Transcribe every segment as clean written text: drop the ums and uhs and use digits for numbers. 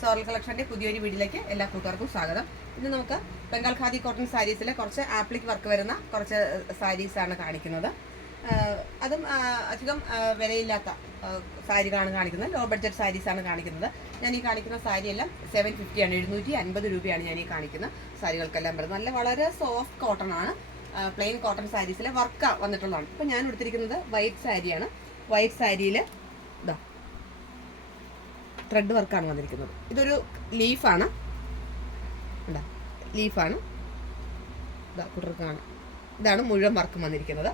Sorel കളക്ഷൻ്റെ പുതിയൊരു വീഡിയോയിലേക്ക് എല്ലാ കൂട്ടുകാർക്കും സ്വാഗതം. ഇന്ന് നമുക്ക് ബംഗാൾ ഖാദി കോട്ടൺ സാരീസിലെ കുറച്ച് ആപ്ലിക് വർക്ക് വരുന്ന കുറച്ച് സാരീസാണ് കാണിക്കുന്നത്. അതും അധികം വിലയില്ലാത്ത സാരികളാണ് കാണിക്കുന്നത്. ലോ ബഡ്ജറ്റ് സാരീസാണ് കാണിക്കുന്നത്. ഞാൻ ഈ കാണിക്കുന്ന സാരിയെല്ലാം 750 ആണ്, 750 രൂപയാണ് ഞാൻ ഈ കാണിക്കുന്ന സാരികൾക്കെല്ലാം വരുന്നത്. നല്ല വളരെ സോഫ്റ്റ് കോട്ടൺ ആണ്. പ്ലെയിൻ കോട്ടൺ സാരീസിലെ വർക്ക് വന്നിട്ടുള്ളതാണ്. ഇപ്പം ഞാൻ എടുത്തിരിക്കുന്നത് വൈറ്റ് സാരിയാണ്. വൈറ്റ് സാരിയിൽ ഇതാ ത്രെഡ് വർക്കാണ് വന്നിരിക്കുന്നത്. ഇതൊരു ലീഫാണ്, ലീഫാണ്. ഇതാണ് മുഴുവൻ വർക്കും വന്നിരിക്കുന്നത്.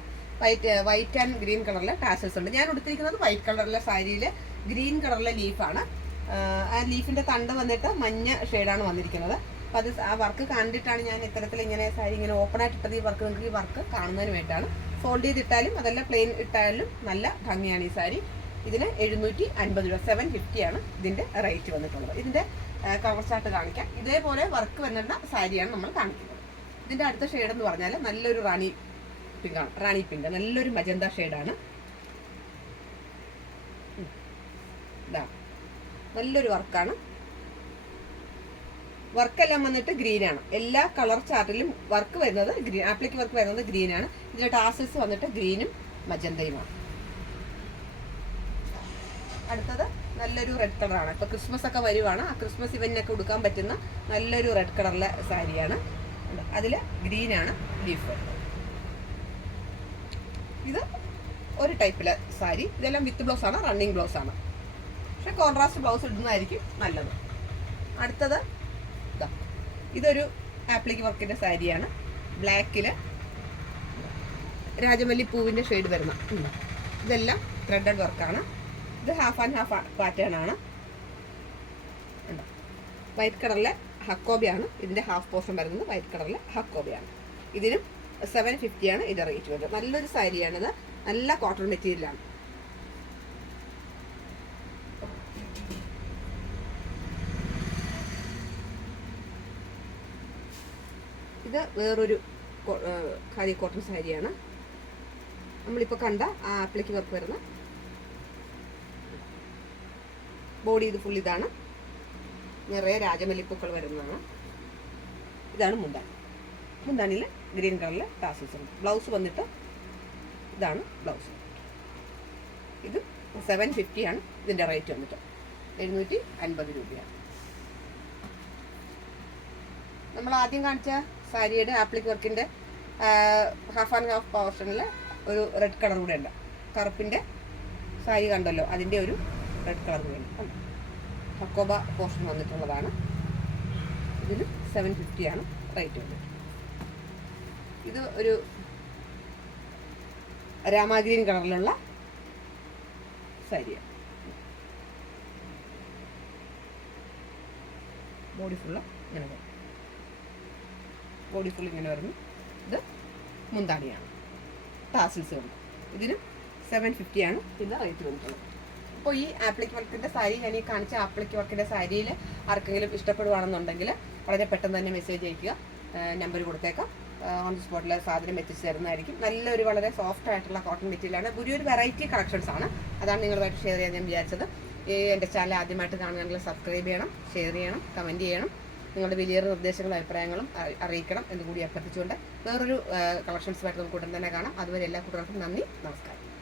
വൈറ്റ് ആൻഡ് ഗ്രീൻ കളറിലെ ടാസൽസ് ഉണ്ട്. ഞാൻ എടുത്തിരിക്കുന്നത് വൈറ്റ് കളറിലെ സാരിയിൽ ഗ്രീൻ കളറിലെ ലീഫാണ്. ആ ലീഫിൻ്റെ തണ്ട് വന്നിട്ട് മഞ്ഞ ഷെയ്ഡാണ് വന്നിരിക്കുന്നത്. അപ്പോൾ അത് ആ വർക്ക് കണ്ടിട്ടാണ് ഞാൻ ഇത്തരത്തിൽ ഇങ്ങനെ സാരി ഇങ്ങനെ ഓപ്പൺ ആയിട്ട് ഇട്ടത്. ഈ വർക്ക് നിങ്ങൾക്ക് ഈ വർക്ക് കാണുന്നതിന് വേണ്ടിയിട്ടാണ്. ഫോൾഡ് ചെയ്തിട്ടാലും അതല്ല പ്ലെയിൻ ഇട്ടാലും നല്ല ഭംഗിയാണ് ഈ സാരി. ഇതിന് 750 രൂപ, 750 ആണ് ഇതിൻ്റെ റേറ്റ് വന്നിട്ടുള്ളത്. ഇതിൻ്റെ കവർ ചാർട്ട് കാണിക്കാം. ഇതേപോലെ വർക്ക് വരുന്ന സാരിയാണ് നമ്മൾ കാണിക്കുന്നത്. ഇതിൻ്റെ അടുത്ത ഷെയ്ഡ് എന്ന് പറഞ്ഞാൽ നല്ലൊരു റാണി പിങ്കാണ്. റാണി പിങ്ക് നല്ലൊരു മജന്ത ഷെയ്ഡാണ്. ഇതാ നല്ലൊരു വർക്കാണ്. വർക്കെല്ലാം വന്നിട്ട് ഗ്രീനാണ്. എല്ലാ കളർ ചാർട്ടിലും വർക്ക് വരുന്നത് ഗ്രീൻ, ആപ്ലിക് വർക്ക് വരുന്നത് ഗ്രീനാണ്. ഇതിൻ്റെ ടാസൽസ് വന്നിട്ട് ഗ്രീനും മജന്തയുമാണ്. അടുത്തത് നല്ലൊരു റെഡ് കളറാണ്. ഇപ്പോൾ ക്രിസ്മസ് ഒക്കെ വരുവാണ്. ആ ക്രിസ്മസ് ഇവന്റിനൊക്കെ ഉടുക്കാൻ പറ്റുന്ന നല്ലൊരു റെഡ് കളറിലെ സാരിയാണ്. അതിൽ ഗ്രീനാണ് ലീഫ് വരുന്നത്. ഇത് ഒരു ടൈപ്പിലെ സാരി. ഇതെല്ലാം വിത്ത് ബ്ലൗസാണ്, റണ്ണിങ് ബ്ലൗസാണ്. പക്ഷെ കോൺട്രാസ്റ്റ് ബ്ലൗസ് ഇടുന്നതായിരിക്കും നല്ലത്. അടുത്തത് ഇതൊരു ആപ്ലിക് വർക്കിൻ്റെ സാരിയാണ്. ബ്ലാക്കിൽ രാജമല്ലി പൂവിൻ്റെ ഷെയ്ഡ് വരുന്ന ഇതെല്ലാം ത്രെഡഡ് വർക്കാണ്. ഇത് ഹാഫ് ആൻഡ് ഹാഫ് പാറ്റേൺ ആണ്. വൈറ്റ് കളറിലെ ഹക്കോബിയാണ് ഇതിൻ്റെ ഹാഫ് പോർഷൻ വരുന്നത്. വൈറ്റ് കളറിലെ ഹക്കോബിയാണ്. ഇതിനും 750 ആണ് ഇതിൻ്റെ റേറ്റ് വരുന്നത്. നല്ലൊരു സാരിയാണിത്. നല്ല കോട്ടൺ മെറ്റീരിയലാണ്. ഇത് വേറൊരു ഖാദി കോട്ടൺ സാരിയാണ്. നമ്മളിപ്പോൾ കണ്ട ആ ആപ്ലിക്ക് വർക്ക് വരുന്ന ബോഡി. ഇത് ഫുൾ ഇതാണ്. നിറയെ രാജമല്ലിപ്പൂക്കൾ വരുന്നതാണ്. ഇതാണ് മുന്താണി. മുന്താണിയിൽ ഗ്രീൻ കളറിലെ ടാസൽസ് ഉണ്ട്. ബ്ലൗസ് വന്നിട്ട് ഇതാണ് ബ്ലൗസ്. ഇത് 750 ആണ് ഇതിൻ്റെ റേറ്റ് വന്നിട്ട്. 750 രൂപയാണ്. നമ്മൾ ആദ്യം കാണിച്ച സാരിയുടെ ആപ്ലിക് വർക്കിൻ്റെ ഹാഫ് ആൻഡ് ഹാഫ് പോർഷനിൽ ഒരു റെഡ് കളർ കൂടെ ഉണ്ട്. കറുപ്പിൻ്റെ സാരി കണ്ടല്ലോ, അതിൻ്റെ ഒരു റെഡ് കളർ കൂടെ ഉണ്ട്. ഹക്കോബ പോർഷൻ വന്നിട്ടുള്ളതാണ്. ഇതിന് 750 ആണ് റേറ്റ് വന്നിട്ട്. ഇത് ഒരു രാമ ഗ്രീൻ കളറിലുള്ള സാരിയാണ്. ബോഡി ഫുള്ള് ഇങ്ങനെ വരും. ബോഡി ഫുൾ ഇങ്ങനെ വരുന്നു. ഇത് മുന്താണിയാണ്. ടാസിൽസ് വന്നു. ഇതിന് 750 ആണ് ഇതിൻ്റെ റേറ്റ് വന്നിട്ടുള്ളത്. അപ്പോൾ ഈ ആപ്ലിക് വർക്കിൻ്റെ സാരി, ഞാൻ ഈ കാണിച്ച ആപ്ലിക് വർക്കിൻ്റെ സാരിയിൽ ആർക്കെങ്കിലും ഇഷ്ടപ്പെടുവാണെന്നുണ്ടെങ്കിൽ വളരെ പെട്ടെന്ന് തന്നെ മെസ്സേജ് അയയ്ക്കുക. നമ്പർ കൊടുത്തേക്കാം. ഓൺ ദി സ്പോട്ടിൽ സാധനം എത്തിച്ചു തരുന്നതായിരിക്കും. നല്ലൊരു വളരെ സോഫ്റ്റ് ആയിട്ടുള്ള കോട്ടൺ മെറ്റീരിയലാണ്. പുതിയൊരു വെറൈറ്റി കളക്ഷൻസ് ആണ്. അതാണ് നിങ്ങളുമായിട്ട് ഷെയർ ചെയ്യാൻ ഞാൻ വിചാരിച്ചത്. എൻ്റെ ചാനൽ ആദ്യമായിട്ട് കാണുകയാണെങ്കിൽ സബ്സ്ക്രൈബ് ചെയ്യണം, ഷെയർ ചെയ്യണം, കമൻറ്റ് ചെയ്യണം. നിങ്ങളുടെ വലിയ നിർദ്ദേശങ്ങളും അഭിപ്രായങ്ങളും അറിയിക്കണം എന്ന് കൂടി അഭ്യർത്ഥിച്ചുകൊണ്ട് വേറൊരു കളക്ഷൻസുമായിട്ട് നമുക്ക് ഉടൻ തന്നെ കാണാം. അതുവരെ എല്ലാ കൂട്ടുകാർക്കും നന്ദി, നമസ്കാരം.